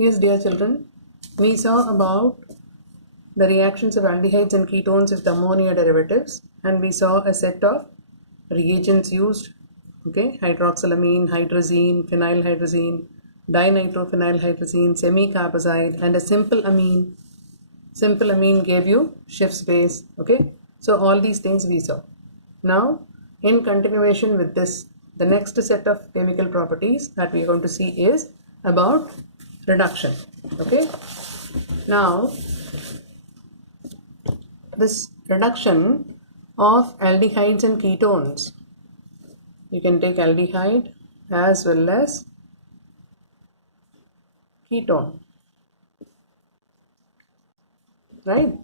Yes, dear children, we saw about the reactions of aldehydes and ketones with ammonia derivatives, and we saw a set of reagents used, okay, hydroxylamine, hydrazine, phenylhydrazine, dinitrophenylhydrazine, semi-carbazide, and a simple amine. Simple amine gave you Schiff's base, okay. So all these things we saw. Now, in continuation with this, the next set of chemical properties that we are going to see is about reduction, okay. Now, this reduction of aldehydes and ketones, you can take aldehyde as well as ketone, right?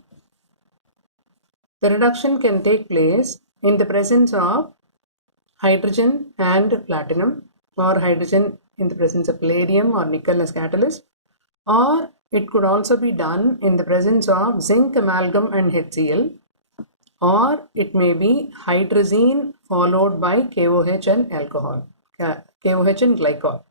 The reduction can take place in the presence of hydrogen and platinum, or hydrogen in the presence of palladium or nickel as catalyst, or it could also be done in the presence of zinc amalgam and HCl, or it may be hydrazine followed by KOH and alcohol, KOH and glycol.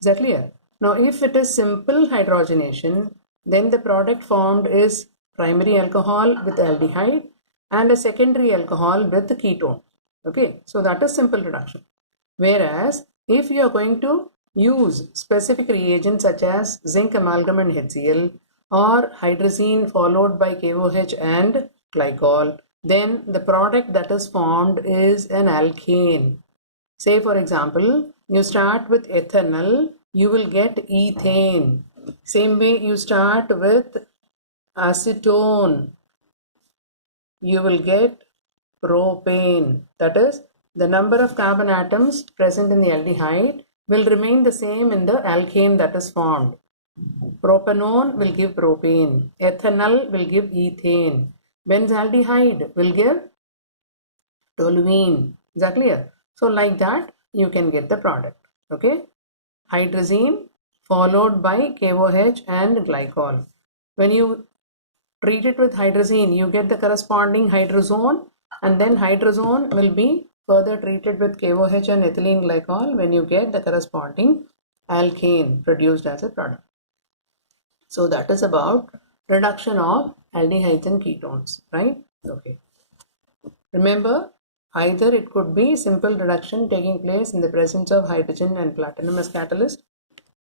Is that clear? Now, if it is simple hydrogenation, then the product formed is primary alcohol with aldehyde and a secondary alcohol with the ketone. Okay, so that is simple reduction. Whereas, if you are going to use specific reagents such as zinc amalgam and HCl or hydrazine followed by KOH and glycol, then the product that is formed is an alkane. Say for example, you start with ethanol, you will get ethane. Same way you start with acetone, you will get propane. That is, the number of carbon atoms present in the aldehyde will remain the same in the alkane that is formed. Propanone will give propane. Ethanol will give ethane. Benzaldehyde will give toluene. Is that clear? So like that, you can get the product. Okay. Hydrazine followed by KOH and glycol. When you treat it with hydrazine, you get the corresponding hydrazone, and then hydrazone will be further treated with KOH and ethylene glycol when you get the corresponding alkane produced as a product. So that is about reduction of aldehydes and ketones, right? Okay. Remember, either it could be simple reduction taking place in the presence of hydrogen and platinum as catalyst,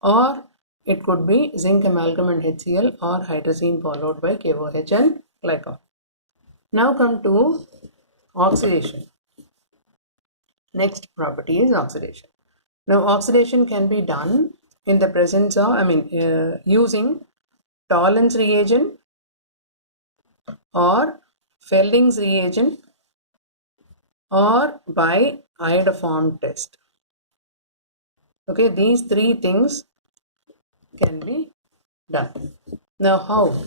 or it could be zinc amalgam and HCl or hydrazine followed by KOH and glycol. Now come to oxidation. Next property is oxidation. Now oxidation can be done in the presence of, using Tollens reagent or Felling's reagent or by iodoform test. Okay, these three things can be done. Now how?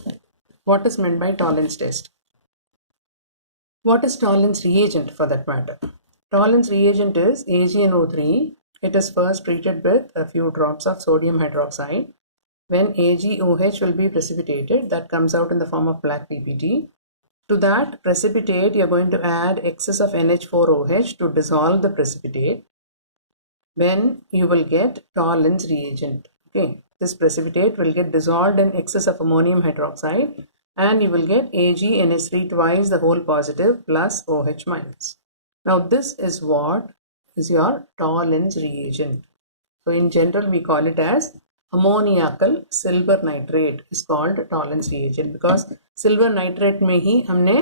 What is meant by Tollens test? What is Tollens reagent for that matter? Tollens reagent is AgNO3. It is first treated with a few drops of sodium hydroxide. When AgOH will be precipitated, that comes out in the form of black PPT. To that precipitate, you are going to add excess of NH4OH to dissolve the precipitate. When you will get Tollens reagent. Okay, this precipitate will get dissolved in excess of ammonium hydroxide, and you will get AgNH3 twice the whole positive plus OH minus. Now this is what is your Tollens reagent. So in general we call it as ammoniacal silver nitrate is called Tollens reagent, because silver nitrate में ही हमने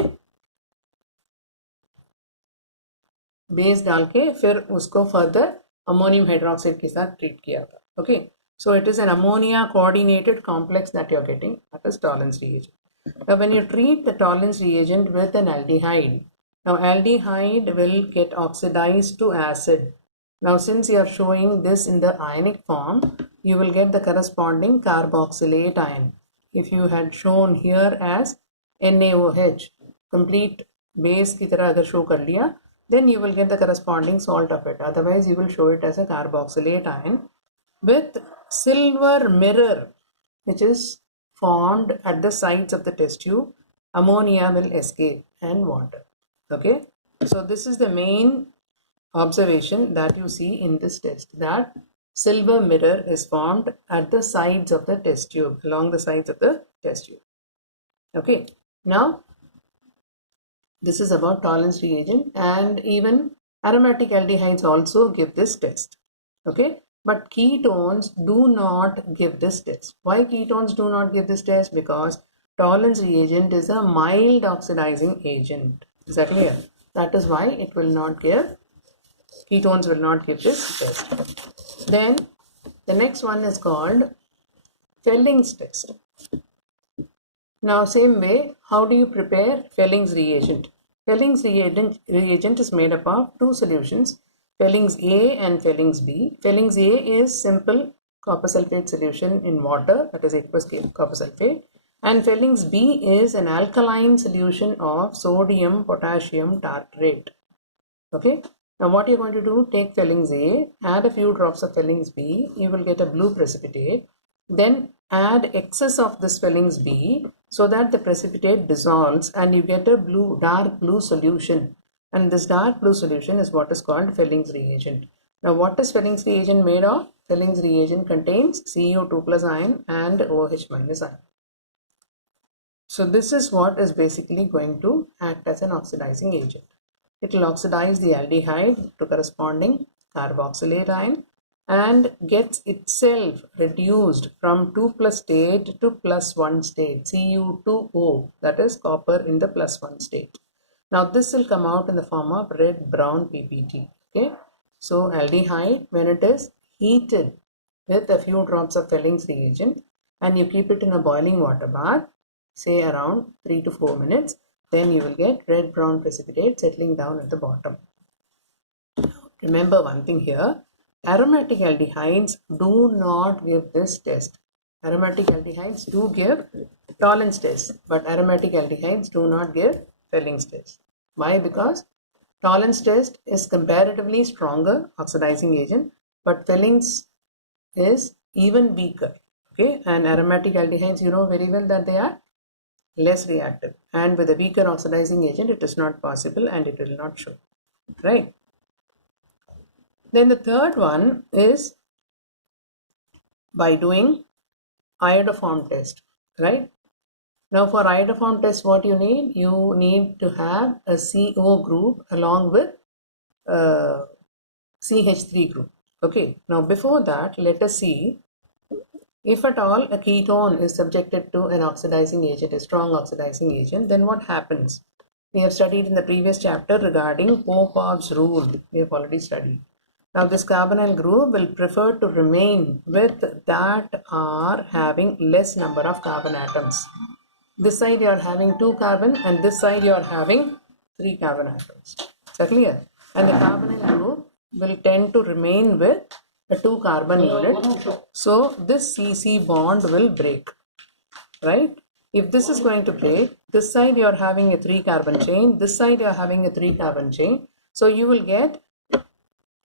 base डाल के फिर उसको further ammonium hydroxide के साथ treat किया था. Okay, so it is an ammonia coordinated complex that you are getting, that is Tollens reagent. Now when you treat the Tollens reagent with an aldehyde, now aldehyde will get oxidized to acid. Now since you are showing this in the ionic form, you will get the corresponding carboxylate ion. If you had shown here as NaOH, complete base की तरह अगर show कर लिया, then you will get the corresponding salt of it. Otherwise you will show it as a carboxylate ion with silver mirror, which is formed at the sides of the test tube. Ammonia will escape and water. Okay, so this is the main observation that you see in this test, that silver mirror is formed at the sides of the test tube, along the sides of the test tube. Okay, now this is about tolerance reagent, and even aromatic aldehydes also give this test. Okay, but ketones do not give this test. Why ketones do not give this test? Because tolerance reagent is a mild oxidizing agent. Is that clear? That is why it will not give, ketones will not give this test. Then the next one is called Felling's test. Now same way, how do you prepare Felling's reagent? Felling's reagent is made up of two solutions, Felling's A and Felling's B. Felling's A is simple copper sulfate solution in water, that is aqueous copper sulfate, and Felling's B is an alkaline solution of sodium potassium tartrate. Okay, now what you're going to do, take Felling's A, add a few drops of Felling's B, you will get a blue precipitate, then add excess of this Felling's B so that the precipitate dissolves and you get a blue, dark blue solution, and this dark blue solution is what is called Felling's reagent. Now what is Felling's reagent made of? Felling's reagent contains CO2 plus ion and OH minus ion. So this is what is basically going to act as an oxidizing agent. It will oxidize the aldehyde to corresponding carboxylate ion and gets itself reduced from 2 plus state to plus 1 state, Cu2O, that is copper in the plus 1 state. Now this will come out in the form of red brown PPT. Okay, so aldehyde, when it is heated with a few drops of Felling's reagent and you keep it in a boiling water bath, say around 3 to 4 minutes, then you will get red brown precipitate settling down at the bottom. Remember one thing here, aromatic aldehydes do not give this test. Aromatic aldehydes do give tolerance test, but aromatic aldehydes do not give Felling's test. Why? Because tolerance test is comparatively stronger oxidizing agent, but Felling's is even weaker. Okay, and aromatic aldehydes, you know very well that they are less reactive, and with a weaker oxidizing agent it is not possible and it will not show, right? Then the third one is by doing iodoform test, right? Now for iodoform test, what you need to have a CO group along with CH3 group. Okay, now before that, let us see, if at all a ketone is subjected to an oxidizing agent, a strong oxidizing agent, then what happens? We have studied in the previous chapter regarding Popov's rule. We have already studied. Now this carbonyl group will prefer to remain with that are having less number of carbon atoms. This side you are having 2 carbon and this side you are having 3 carbon atoms. Is that clear? And the carbonyl group will tend to remain with a 2 carbon unit. So this CC bond will break, right? If this is going to break, this side you are having a 3 carbon chain, this side you are having a 3 carbon chain. So you will get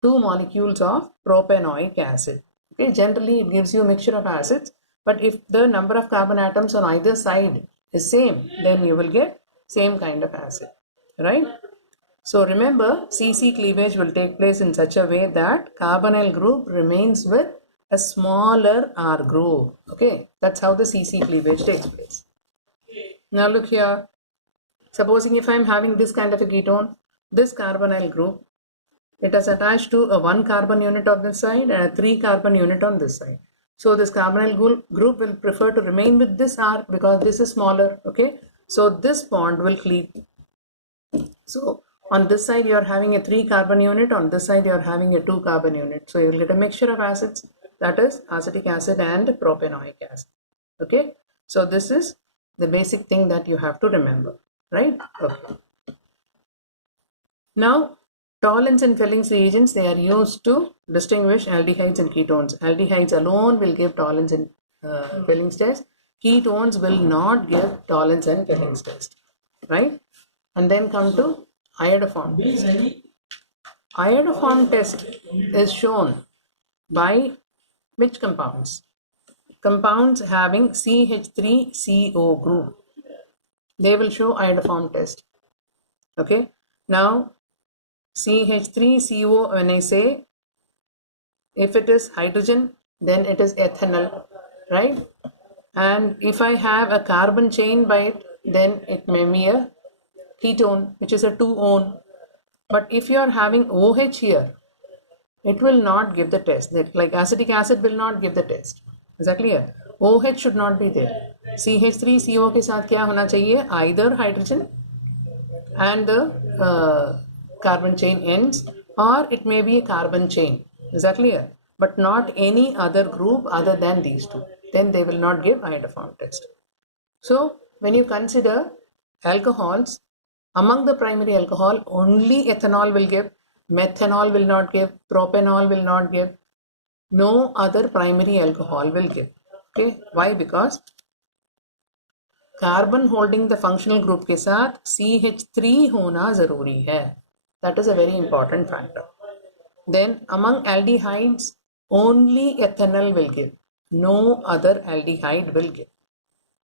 2 molecules of propanoic acid. Okay, generally it gives you a mixture of acids, but if the number of carbon atoms on either side is same, then you will get same kind of acid, right? So remember, CC cleavage will take place in such a way that carbonyl group remains with a smaller R group. Okay, that's how the CC cleavage takes place. Now look here, supposing if I am having this kind of a ketone, this carbonyl group, it is attached to a 1 carbon unit on this side and a 3 carbon unit on this side. So this carbonyl group will prefer to remain with this R because this is smaller. Okay, so this bond will cleave. So on this side you are having a 3 carbon unit, on this side you are having a 2 carbon unit. So you will get a mixture of acids, that is acetic acid and propanoic acid. Okay, so this is the basic thing that you have to remember, right? Okay. Now Tollens and Felling's reagents, they are used to distinguish aldehydes and ketones. Aldehydes alone will give Tollens and Felling's test. Ketones will not give Tollens and Felling's test, right? And then come to iodoform test. Iodoform test is shown by which compounds? Compounds having CH3CO group. They will show iodoform test. Okay. Now CH3CO, when I say If it is hydrogen, then it is ethanol, right? And if I have a carbon chain by it, then it may be a ketone, which is a 2-one. But if you are having OH here, it will not give the test. That, like acetic acid will not give the test. Is that clear? OH should not be there. CH3CO के साथ क्या होना चाहिए? Either hydrogen and the carbon chain ends, or it may be a carbon chain. Is that clear? But not any other group other than these two. Then they will not give iodoform test. So when you consider alcohols, among the primary alcohol, only ethanol will give, methanol will not give, propanol will not give, no other primary alcohol will give. Okay, why? Because carbon holding the functional group के साथ CH3 होना जरूरी है. That is a very important factor. Then among aldehydes, only ethanol will give. No other aldehyde will give.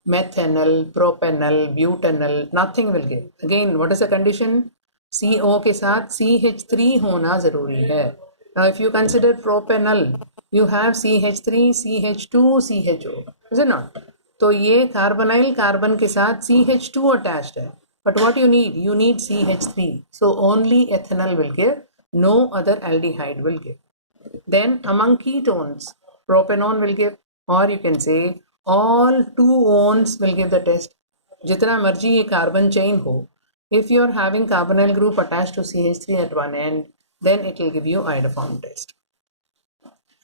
Methanol, propanol, butanol, nothing will give. Again, what is the condition? CO के साथ CH3 होना जरूरी है. Now, if you consider propanol, you have CH3, CH2, CHO. Is it not? तो ये carbonyl carbon के साथ CH2 attached है. But what you need CH3. So only ethanol will give, no other aldehyde will give. Then among ketones, propanone will give, or you can say all 2-ones will give the test. जितना मर्जी ये carbon chain हो, if you are having carbonyl group attached to CH3 at one end, then it will give you iodoform test.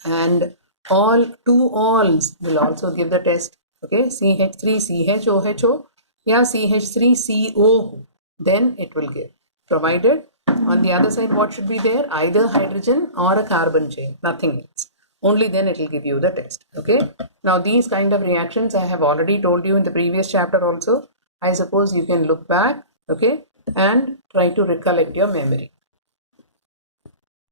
And all 2-alls will also give the test. Okay, CH3CHOHO या CH3CO, then it will give. Provided on the other side, what should be there? Either hydrogen or a carbon chain, nothing else. Only then it will give you the test. Okay, now these kind of reactions I have already told you in the previous chapter also. I suppose you can look back, okay, and try to recollect your memory.